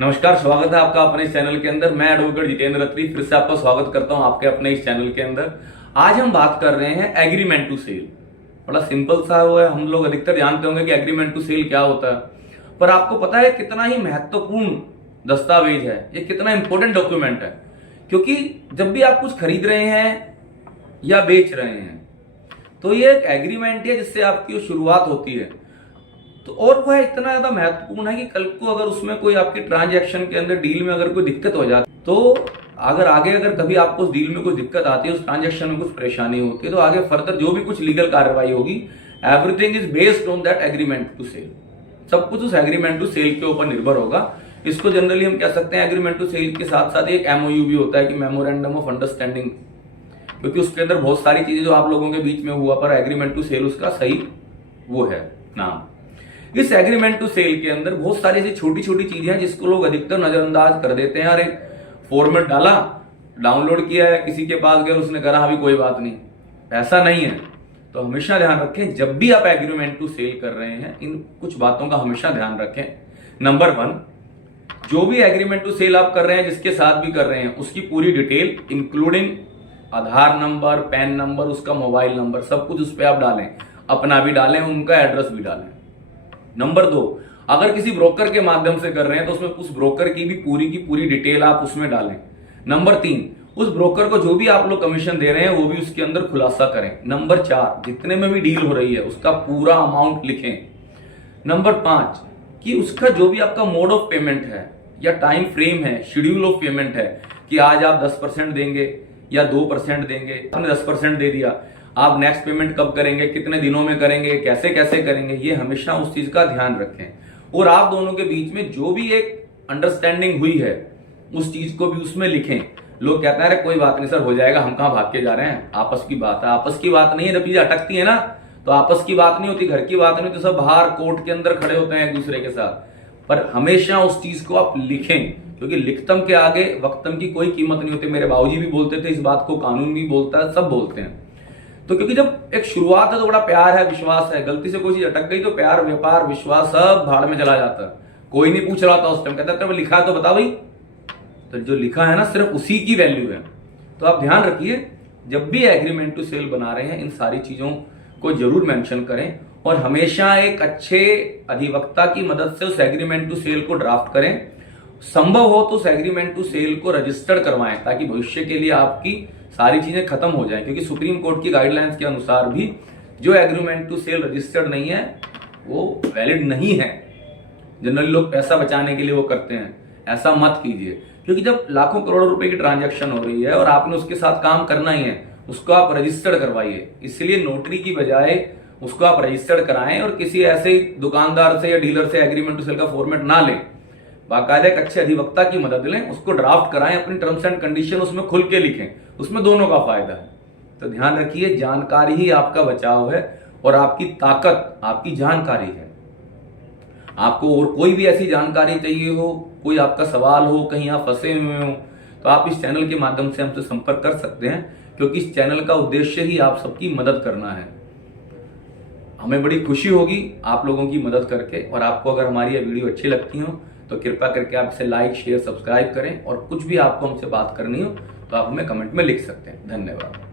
नमस्कार, स्वागत है आपका अपने इस चैनल के अंदर। मैं एडवोकेट जितेंद्र अत्री फिर से आपका स्वागत करता हूं आपके अपने इस चैनल के अंदर। आज हम बात कर रहे हैं एग्रीमेंट टू सेल। बड़ा सिंपल सा वो है, हम लोग अधिकतर जानते होंगे कि एग्रीमेंट टू सेल क्या होता है, पर आपको पता है कितना ही महत्वपूर्ण दस्तावेज है ये, कितना इंपॉर्टेंट डॉक्यूमेंट है। क्योंकि जब भी आप कुछ खरीद रहे हैं या बेच रहे हैं तो ये एक एग्रीमेंट है जिससे आपकी शुरुआत होती है। तो और वह इतना ज्यादा महत्वपूर्ण है कि कल को अगर उसमें कोई आपकी ट्रांजैक्शन के अंदर डील में अगर कोई दिक्कत हो जाती तो अगर कभी आपको उस डील में कुछ दिक्कत आती है, उस ट्रांजैक्शन में कुछ परेशानी होती है, तो आगे फर्दर जो भी कुछ लीगल कार्रवाई होगी, everything is based on that agreement to sell. सब कुछ उस एग्रीमेंट टू सेल के ऊपर निर्भर होगा। इसको जनरली हम कह सकते हैं एग्रीमेंट टू सेल के साथ साथ एक एमओयू भी होता है कि मेमोरेंडम ऑफ अंडरस्टैंडिंग, क्योंकि उसके अंदर बहुत सारी चीजें जो आप लोगों के बीच में हुआ, पर एग्रीमेंट टू सेल उसका सही वो है नाम। इस एग्रीमेंट टू सेल के अंदर बहुत सारी ऐसी छोटी छोटी चीजें हैं जिसको लोग अधिकतर नजरअंदाज कर देते हैं। और एक फॉर्मेट डाला, डाउनलोड किया है, किसी के पास गए, उसने कहा अभी कोई बात नहीं, ऐसा नहीं है। तो हमेशा ध्यान रखें, जब भी आप एग्रीमेंट टू सेल कर रहे हैं इन कुछ बातों का हमेशा ध्यान रखें। नंबर 1, जो भी एग्रीमेंट टू सेल आप कर रहे हैं, जिसके साथ भी कर रहे हैं, उसकी पूरी डिटेल इंक्लूडिंग आधार नंबर, पैन नंबर, उसका मोबाइल नंबर, सब कुछ उस पर आप डालें। अपना भी डालें, उनका एड्रेस भी डालें। नंबर 2, अगर किसी ब्रोकर के माध्यम से कर रहे हैं तो उसमें उस ब्रोकर की पूरी डिटेल आप उसमें डालें। नंबर 3, उस ब्रोकर को जो भी आप लोग कमीशन दे रहे हैं वो भी उसके अंदर खुलासा करें। नंबर 4, जितने में भी डील हो रही है उसका पूरा अमाउंट लिखें। नंबर 5, कि उसका जो भी आपका मोड ऑफ पेमेंट है या टाइम फ्रेम है, शेड्यूल ऑफ पेमेंट है, कि आज आप 10% देंगे या 2% देंगे। आपने 10% दे दिया, आप नेक्स्ट पेमेंट कब करेंगे, कितने दिनों में करेंगे, कैसे कैसे करेंगे, ये हमेशा उस चीज का ध्यान रखें। और आप दोनों के बीच में जो भी एक अंडरस्टैंडिंग हुई है उस चीज को भी उसमें लिखें। लोग कहते हैं अरे कोई बात नहीं सर, हो जाएगा, हम कहां भाग के जा रहे हैं, आपस की बात है। आपस की बात नहीं है, जब चीजें अटकती है ना तो आपस की बात नहीं होती, घर की बात नहीं होती, सब बाहर कोर्ट के अंदर खड़े होते हैं एक दूसरे के साथ। पर हमेशा उस चीज को आप लिखें, क्योंकि लिखतम के आगे वक्तम की कोई कीमत नहीं होती। मेरे बाबूजी भी बोलते थे इस बात को, कानून भी बोलता है, सब बोलते हैं। तो क्योंकि जब एक शुरुआत है तो बड़ा प्यार है, विश्वास है, गलती से कोई चीज अटक गई तो प्यार, व्यापार, विश्वास सब भाड़ में चला जाता है। कोई नहीं पूछ रहा था उस टाइम, कहता था लिखा है तो बता भाई। तो जो लिखा है ना सिर्फ उसी की वैल्यू है। तो आप ध्यान रखिए, जब भी एग्रीमेंट टू सेल बना रहे हैं इन सारी चीजों को जरूर मेंशन करें और हमेशा एक अच्छे अधिवक्ता की मदद से उस एग्रीमेंट टू सेल को ड्राफ्ट करें। संभव हो तो उस एग्रीमेंट टू सेल को रजिस्टर्ड करवाएं, ताकि भविष्य के लिए आपकी सारी चीजें खत्म हो जाएं। क्योंकि सुप्रीम कोर्ट की गाइडलाइंस के अनुसार भी जो एग्रीमेंट टू सेल रजिस्टर्ड नहीं है वो वैलिड नहीं है। जनरली लोग पैसा बचाने के लिए वो करते हैं, ऐसा मत कीजिए। क्योंकि जब लाखों करोड़ों रुपए की ट्रांजैक्शन हो रही है और आपने उसके साथ काम करना ही है, उसको आप रजिस्टर्ड करवाइए। इसलिए नोटरी की बजाय उसको आप रजिस्टर्ड कराएं और किसी ऐसे दुकानदार से या डीलर से एग्रीमेंट टू सेल का फॉर्मेट ना लें। बाकायदा एक अच्छे अधिवक्ता की मदद लें, उसको ड्राफ्ट कराएं, अपनी टर्म्स एंड कंडीशन उसमें खुल के लिखें, उसमें दोनों का फायदा है। तो ध्यान रखिए, जानकारी ही आपका बचाव है और आपकी ताकत आपकी जानकारी है। आपको और कोई भी ऐसी जानकारी चाहिए हो, कोई आपका सवाल हो, कहीं आप फंसे हुए हो, तो आप इस चैनल के माध्यम से हमसे संपर्क कर सकते हैं, क्योंकि इस चैनल का उद्देश्य ही आप सबकी मदद करना है। हमें बड़ी खुशी होगी आप लोगों की मदद करके। और आपको अगर हमारी ये वीडियो अच्छी लगती हो तो कृपया करके आप इसे लाइक, शेयर, सब्सक्राइब करें। और कुछ भी आपको हमसे बात करनी हो तो आप हमें कमेंट में लिख सकते हैं। धन्यवाद।